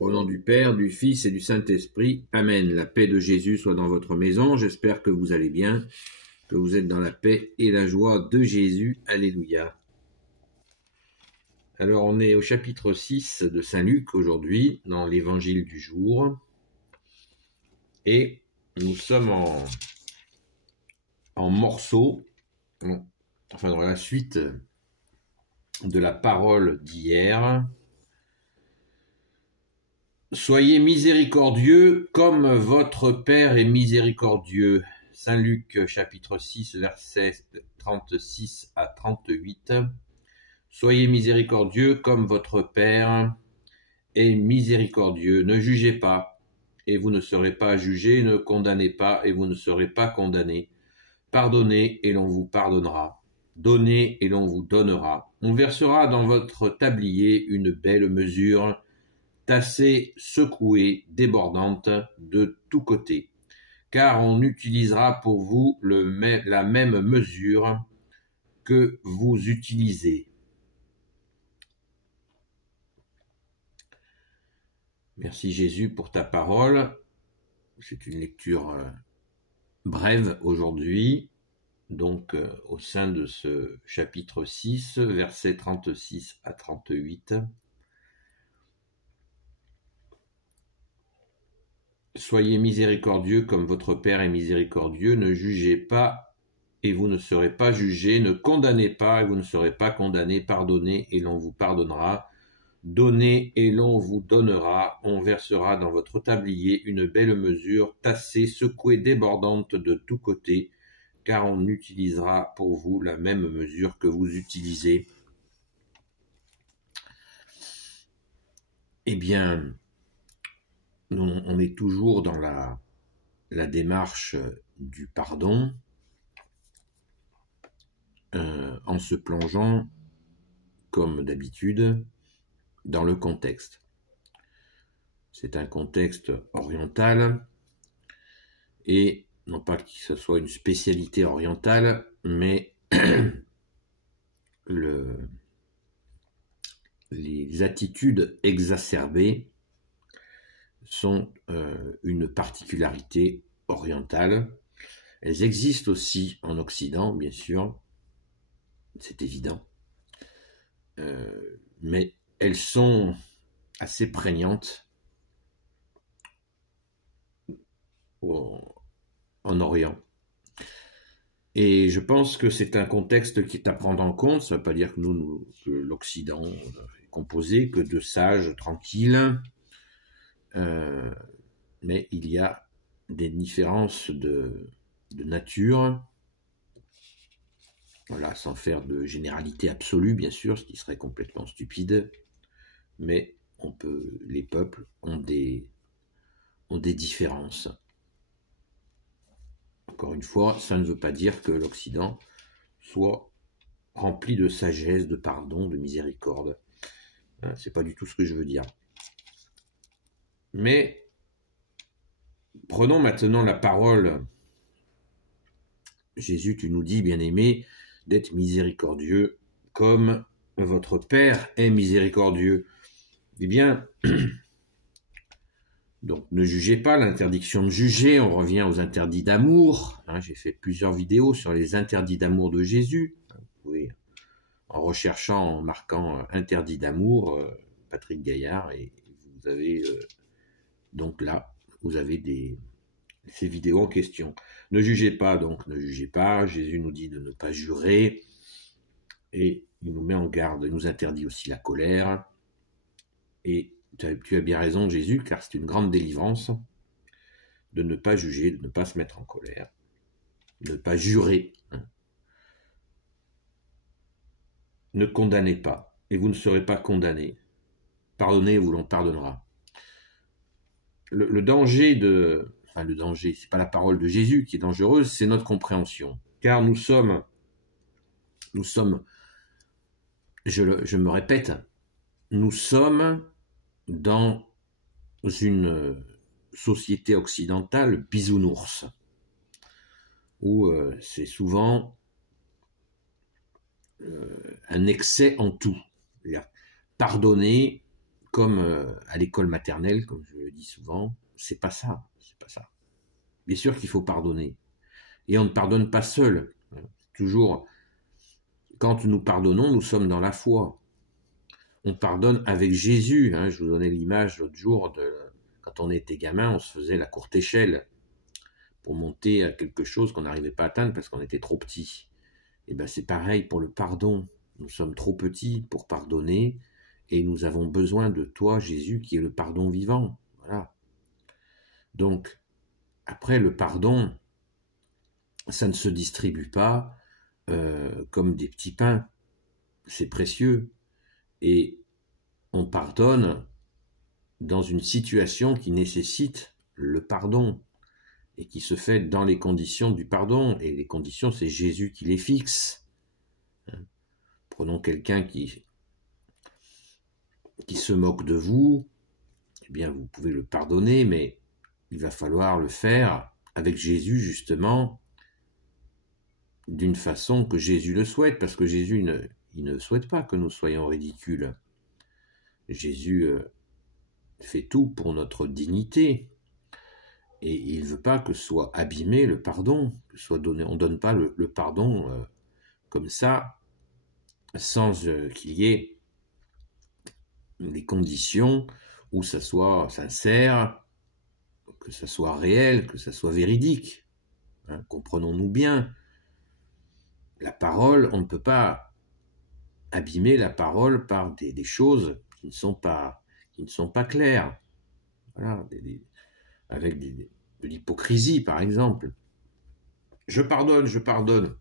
Au nom du Père, du Fils et du Saint-Esprit. Amen. La paix de Jésus soit dans votre maison. J'espère que vous allez bien, que vous êtes dans la paix et la joie de Jésus. Alléluia. Alors, on est au chapitre 6 de Saint Luc aujourd'hui, dans l'évangile du jour. Et nous sommes en morceaux, enfin dans la suite de la parole d'hier. Soyez miséricordieux comme votre Père est miséricordieux. Saint Luc chapitre 6 versets 36 à 38. Soyez miséricordieux comme votre Père est miséricordieux. Ne jugez pas et vous ne serez pas jugés. Ne condamnez pas et vous ne serez pas condamnés. Pardonnez et l'on vous pardonnera. Donnez et l'on vous donnera. On versera dans votre tablier une belle mesure, tassée, secouée, débordante de tous côtés, car on utilisera pour vous la même mesure que vous utilisez. Merci Jésus pour ta parole. C'est une lecture brève aujourd'hui, donc au sein de ce chapitre 6, versets 36 à 38. Soyez miséricordieux comme votre Père est miséricordieux. Ne jugez pas et vous ne serez pas jugés. Ne condamnez pas et vous ne serez pas condamnés. Pardonnez et l'on vous pardonnera. Donnez et l'on vous donnera. On versera dans votre tablier une belle mesure, tassée, secouée, débordante de tous côtés, car on utilisera pour vous la même mesure que vous utilisez. Eh bien, on est toujours dans la démarche du pardon, en se plongeant, comme d'habitude, dans le contexte. C'est un contexte oriental, et non pas que ce soit une spécialité orientale, mais les attitudes exacerbées sont une particularité orientale. Elles existent aussi en Occident, bien sûr, c'est évident, mais elles sont assez prégnantes en Orient. Et je pense que c'est un contexte qui est à prendre en compte. Ça ne veut pas dire que que l'Occident est composé que de sages tranquilles, mais il y a des différences de nature, voilà, sans faire de généralité absolue, bien sûr, ce qui serait complètement stupide, mais les peuples ont des différences. Encore une fois, ça ne veut pas dire que l'Occident soit rempli de sagesse, de pardon, de miséricorde. C'est pas du tout ce que je veux dire. Mais prenons maintenant la parole. Jésus, tu nous dis, bien-aimé, d'être miséricordieux comme votre Père est miséricordieux. Eh bien, donc ne jugez pas, l'interdiction de juger, on revient aux interdits d'amour. J'ai fait plusieurs vidéos sur les interdits d'amour de Jésus. Vous pouvez, en recherchant, en marquant interdit d'amour, Patrick Gaillard, et vous avez donc là, vous avez ces vidéos en question. Ne jugez pas, donc ne jugez pas. Jésus nous dit de ne pas jurer, et il nous met en garde, il nous interdit aussi la colère. Et tu as bien raison, Jésus, car c'est une grande délivrance de ne pas juger, de ne pas se mettre en colère, de ne pas jurer. Ne condamnez pas, et vous ne serez pas condamnés. Pardonnez, et vous l'on pardonnera. Le danger le danger, c'est pas la parole de Jésus qui est dangereuse, c'est notre compréhension. Car nous sommes, je me répète, nous sommes dans une société occidentale bisounours, où c'est souvent un excès en tout. C'est-à-dire pardonner comme à l'école maternelle, comme je le dis souvent. C'est pas ça, c'est pas ça. Bien sûr qu'il faut pardonner. Et on ne pardonne pas seul. Toujours, quand nous pardonnons, nous sommes dans la foi. On pardonne avec Jésus. Je vous donnais l'image l'autre jour, quand on était gamin, on se faisait la courte échelle pour monter à quelque chose qu'on n'arrivait pas à atteindre parce qu'on était trop petit. Et bien c'est pareil pour le pardon. Nous sommes trop petits pour pardonner et nous avons besoin de toi, Jésus, qui est le pardon vivant. Voilà. Donc, après le pardon, ça ne se distribue pas comme des petits pains. C'est précieux. Et on pardonne dans une situation qui nécessite le pardon et qui se fait dans les conditions du pardon. Et les conditions, c'est Jésus qui les fixe. Prenons quelqu'un qui se moque de vous, eh bien vous pouvez le pardonner, mais il va falloir le faire avec Jésus justement, d'une façon que Jésus le souhaite, parce que Jésus il ne souhaite pas que nous soyons ridicules. Jésus fait tout pour notre dignité, et il ne veut pas que soit abîmé le pardon, que soit donné. On ne donne pas le pardon comme ça, sans qu'il y ait les conditions où ça soit sincère, que ça soit réel, que ça soit véridique. Comprenons-nous bien. La parole, on ne peut pas abîmer la parole par des choses qui ne sont pas claires. Voilà, avec de l'hypocrisie, par exemple. Je pardonne.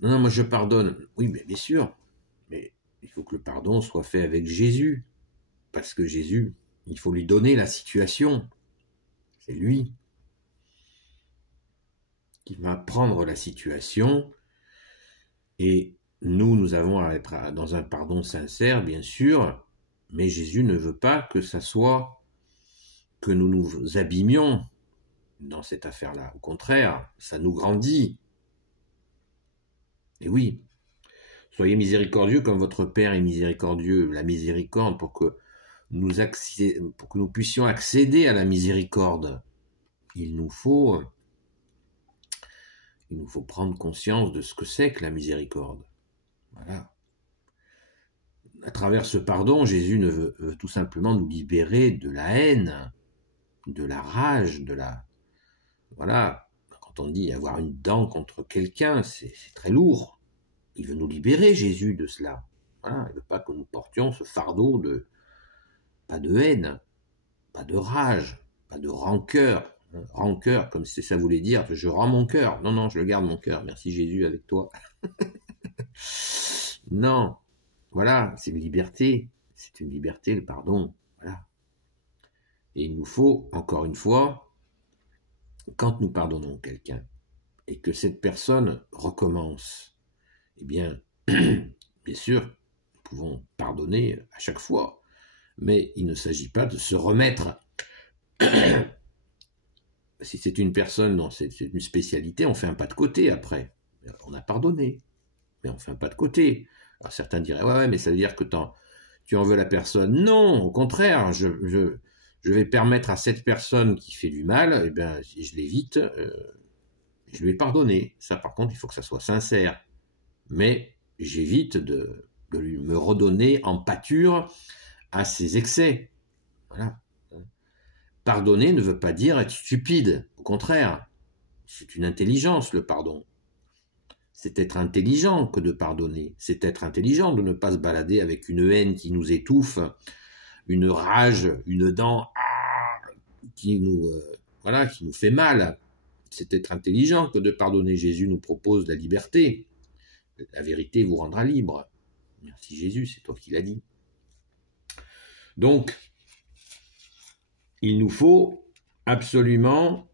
Non, moi je pardonne. Oui, mais bien sûr. Mais il faut que le pardon soit fait avec Jésus. Parce que Jésus, il faut lui donner la situation. C'est lui qui va prendre la situation. Et nous avons à être dans un pardon sincère, bien sûr. Mais Jésus ne veut pas que ça soit que nous nous abîmions dans cette affaire-là. Au contraire, ça nous grandit. Et oui, soyez miséricordieux comme votre Père est miséricordieux. La miséricorde pour que nous puissions accéder à la miséricorde. Il nous faut prendre conscience de ce que c'est que la miséricorde. Voilà. À travers ce pardon, Jésus veut tout simplement nous libérer de la haine, de la rage, Voilà. Quand on dit avoir une dent contre quelqu'un, c'est très lourd. Il veut nous libérer, Jésus, de cela. Voilà. Il ne veut pas que nous portions ce fardeau pas de haine, pas de rage, pas de rancœur. Rancœur, comme si ça voulait dire je rends mon cœur. Non, je le garde mon cœur. Merci Jésus avec toi. Non. Voilà, c'est une liberté. C'est une liberté, le pardon. Voilà. Et il nous faut, encore une fois, quand nous pardonnons quelqu'un et que cette personne recommence, eh bien, bien sûr, nous pouvons pardonner à chaque fois, mais il ne s'agit pas de se remettre. Si c'est une personne dont c'est une spécialité, on fait un pas de côté après. On a pardonné, mais on fait un pas de côté. Alors certains diraient, ouais, mais ça veut dire que tu en veux la personne. Non, au contraire, je vais permettre à cette personne qui fait du mal, eh bien, si je l'évite, je lui ai pardonné. Ça, par contre, il faut que ça soit sincère. Mais j'évite de me redonner en pâture à ses excès. Voilà. Pardonner ne veut pas dire être stupide. Au contraire, c'est une intelligence, le pardon. C'est être intelligent que de pardonner. C'est être intelligent de ne pas se balader avec une haine qui nous étouffe, une rage, une dent qui nous fait mal. C'est être intelligent que de pardonner. Jésus nous propose la liberté. La vérité vous rendra libre. Merci Jésus, c'est toi qui l'as dit. Donc, il nous faut absolument,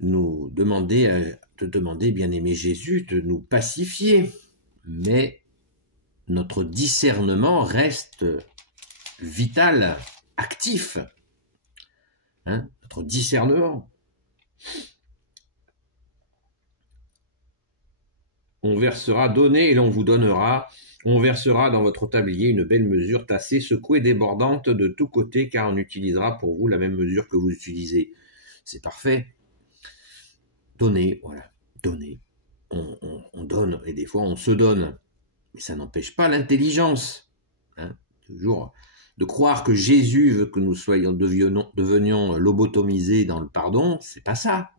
nous demander, bien-aimé Jésus, de nous pacifier. Mais notre discernement reste vital, actif. Notre discernement. On versera, donnez et l'on vous donnera. On versera dans votre tablier une belle mesure tassée, secouée, débordante de tous côtés, car on utilisera pour vous la même mesure que vous utilisez. C'est parfait. Donnez, voilà, donnez. On donne, et des fois on se donne. Mais ça n'empêche pas l'intelligence. Hein, toujours de croire que Jésus veut que nous devenions lobotomisés dans le pardon, c'est pas ça.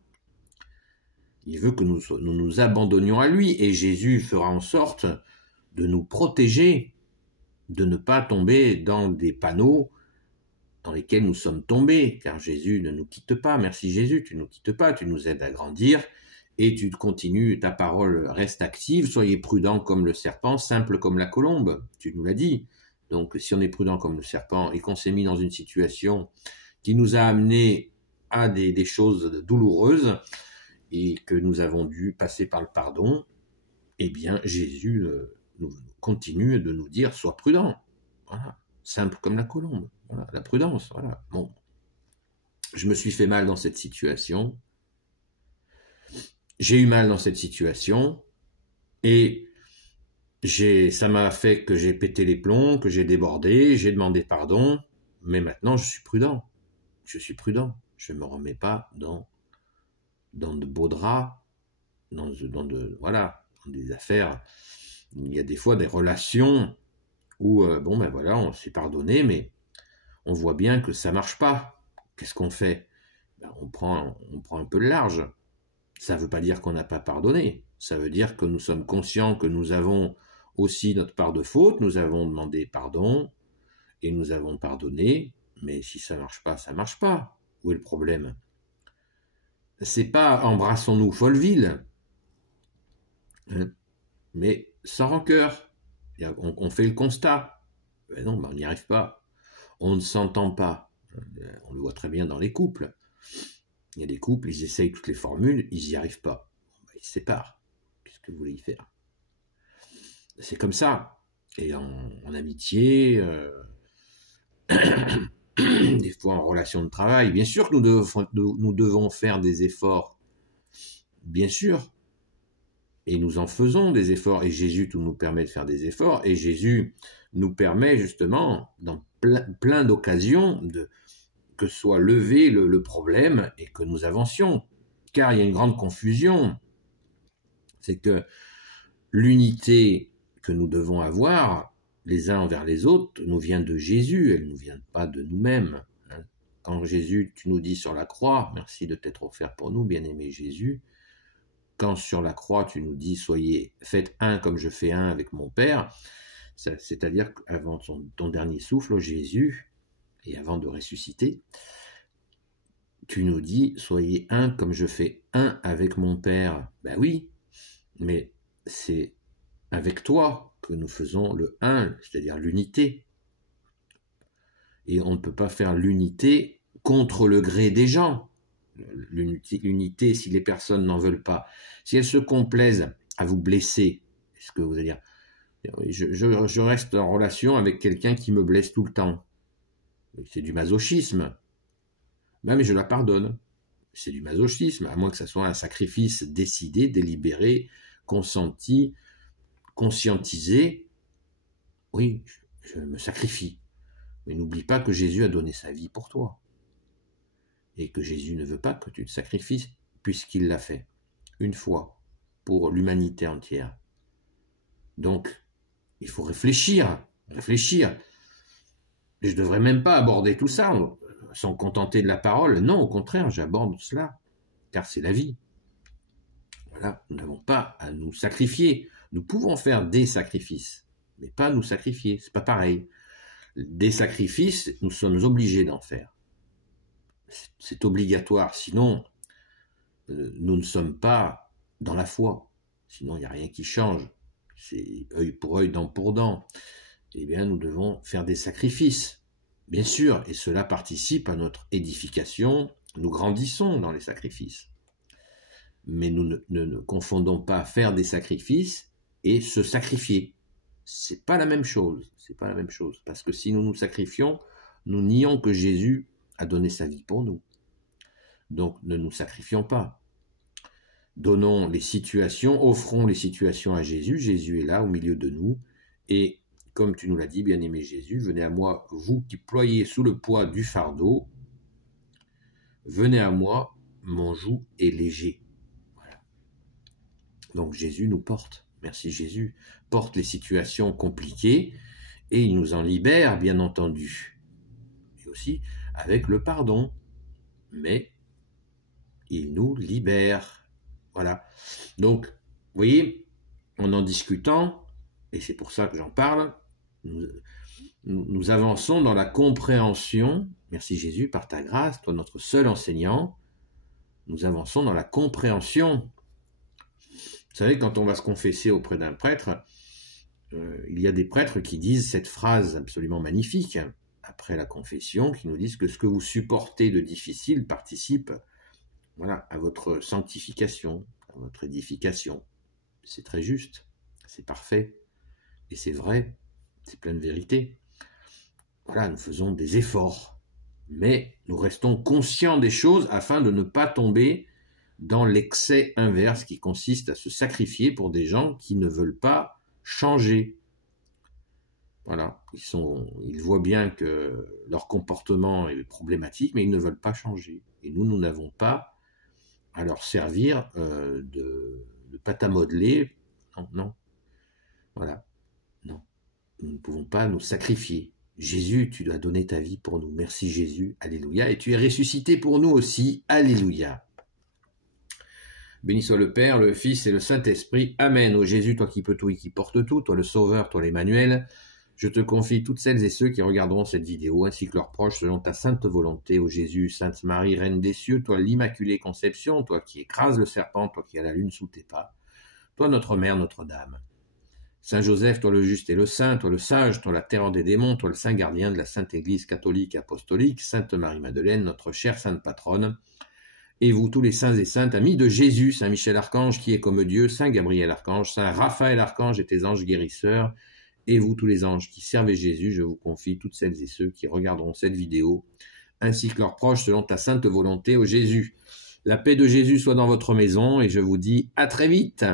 Il veut que nous abandonnions à lui, et Jésus fera en sorte de nous protéger, de ne pas tomber dans des panneaux dans lesquels nous sommes tombés, car Jésus ne nous quitte pas. Merci Jésus, tu ne nous quittes pas, tu nous aides à grandir, et tu continues, ta parole reste active, soyez prudents comme le serpent, simple comme la colombe, tu nous l'as dit. Donc si on est prudent comme le serpent, et qu'on s'est mis dans une situation qui nous a amené à des choses douloureuses, et que nous avons dû passer par le pardon, eh bien Jésus nous continue de nous dire, sois prudent. Voilà. Simple comme la colombe. Voilà. La prudence. Voilà. Bon. Je me suis fait mal dans cette situation. J'ai eu mal dans cette situation. Et ça m'a fait que j'ai pété les plombs, que j'ai débordé, j'ai demandé pardon. Mais maintenant, je suis prudent. Je suis prudent. Je ne me remets pas dans de beaux draps, dans des affaires. Il y a des fois des relations où, on s'est pardonné, mais on voit bien que ça marche pas. Qu'est-ce qu'on fait? On prend un peu le large. Ça ne veut pas dire qu'on n'a pas pardonné. Ça veut dire que nous sommes conscients que nous avons aussi notre part de faute, nous avons demandé pardon, et nous avons pardonné, mais si ça marche pas, ça marche pas. Où est le problème? C'est pas embrassons-nous Folleville, hein, mais sans rancœur. On fait le constat. Mais non, on n'y arrive pas. On ne s'entend pas. On le voit très bien dans les couples. Il y a des couples, ils essayent toutes les formules, ils n'y arrivent pas. Ils se séparent. Qu'est-ce que vous voulez y faire? C'est comme ça. Et en amitié, des fois en relation de travail, bien sûr que nous devons faire des efforts. Bien sûr. Et nous en faisons des efforts. Et Jésus nous permet de faire des efforts. Et Jésus nous permet justement, dans plein d'occasions, que soit levé le problème et que nous avancions. Car il y a une grande confusion. C'est que l'unité que nous devons avoir, les uns envers les autres, nous vient de Jésus, elle ne nous vient pas de nous-mêmes. Quand Jésus, tu nous dis sur la croix, merci de t'être offert pour nous, bien-aimé Jésus, quand sur la croix tu nous dis, faites un comme je fais un avec mon Père, c'est-à-dire qu'avant ton dernier souffle, Jésus, et avant de ressusciter, tu nous dis, soyez un comme je fais un avec mon Père. Ben oui, mais c'est avec toi que nous faisons le un, c'est-à-dire l'unité. Et on ne peut pas faire l'unité contre le gré des gens. L'unité, si les personnes n'en veulent pas, si elles se complaisent à vous blesser, est-ce que vous allez dire, je reste en relation avec quelqu'un qui me blesse tout le temps. C'est du masochisme. Mais je la pardonne. C'est du masochisme, à moins que ce soit un sacrifice décidé, délibéré, consenti, conscientisé. Oui, je me sacrifie. Mais n'oublie pas que Jésus a donné sa vie pour toi. Et que Jésus ne veut pas que tu te sacrifies, puisqu'il l'a fait une fois pour l'humanité entière. Donc, il faut réfléchir. Et je ne devrais même pas aborder tout ça sans contenter de la parole. Non, au contraire, j'aborde cela, car c'est la vie. Voilà, nous n'avons pas à nous sacrifier. Nous pouvons faire des sacrifices, mais pas nous sacrifier. C'est pas pareil. Des sacrifices, nous sommes obligés d'en faire. C'est obligatoire, sinon nous ne sommes pas dans la foi. Sinon, il n'y a rien qui change. C'est œil pour œil, dent pour dent. Eh bien, nous devons faire des sacrifices, bien sûr, et cela participe à notre édification. Nous grandissons dans les sacrifices. Mais nous ne confondons pas faire des sacrifices et se sacrifier. C'est pas la même chose. C'est pas la même chose. Parce que si nous nous sacrifions, nous nions que Jésus a donné sa vie pour nous. Donc, ne nous sacrifions pas. donnons les situations, offrons les situations à Jésus. Jésus est là, au milieu de nous. Et comme tu nous l'as dit, bien-aimé Jésus, venez à moi, vous qui ployez sous le poids du fardeau. Venez à moi, mon joug est léger. Voilà. Donc Jésus nous porte. Merci Jésus. Porte les situations compliquées et il nous en libère, bien entendu. Et aussi avec le pardon. Mais il nous libère. Voilà. Donc, vous voyez, en discutant, et c'est pour ça que j'en parle, nous avançons dans la compréhension. Merci Jésus, par ta grâce, toi notre seul enseignant, nous avançons dans la compréhension. Vous savez, quand on va se confesser auprès d'un prêtre, il y a des prêtres qui disent cette phrase absolument magnifique, après la confession, qui nous disent que ce que vous supportez de difficile participe, voilà, à votre sanctification, à votre édification. C'est très juste, c'est parfait, et c'est vrai, c'est plein de vérité. Voilà, nous faisons des efforts, mais nous restons conscients des choses afin de ne pas tomber dans l'excès inverse qui consiste à se sacrifier pour des gens qui ne veulent pas changer. Voilà, ils voient bien que leur comportement est problématique, mais ils ne veulent pas changer. Et nous n'avons pas à leur servir de pâte à modeler. Non. Voilà. Non. Nous ne pouvons pas nous sacrifier. Jésus, tu dois donner ta vie pour nous. Merci Jésus. Alléluia. Et tu es ressuscité pour nous aussi. Alléluia. Béni soit le Père, le Fils et le Saint-Esprit. Amen. Ô Jésus, toi qui peux tout et qui portes tout, toi le Sauveur, toi l'Emmanuel, je te confie toutes celles et ceux qui regarderont cette vidéo, ainsi que leurs proches, selon ta sainte volonté. Ô Jésus, Sainte Marie, Reine des cieux, toi l'Immaculée Conception, toi qui écrases le serpent, toi qui as la lune sous tes pas, toi notre Mère, Notre-Dame. Saint Joseph, toi le juste et le saint, toi le sage, toi la terreur des démons, toi le saint gardien de la Sainte Église catholique et apostolique, Sainte Marie-Madeleine, notre chère sainte patronne, et vous tous les saints et saintes, amis de Jésus, Saint Michel Archange qui est comme Dieu, Saint Gabriel Archange, Saint Raphaël Archange et tes anges guérisseurs, et vous tous les anges qui servez Jésus, je vous confie toutes celles et ceux qui regarderont cette vidéo, ainsi que leurs proches selon ta sainte volonté, ô Jésus. La paix de Jésus soit dans votre maison, et je vous dis à très vite.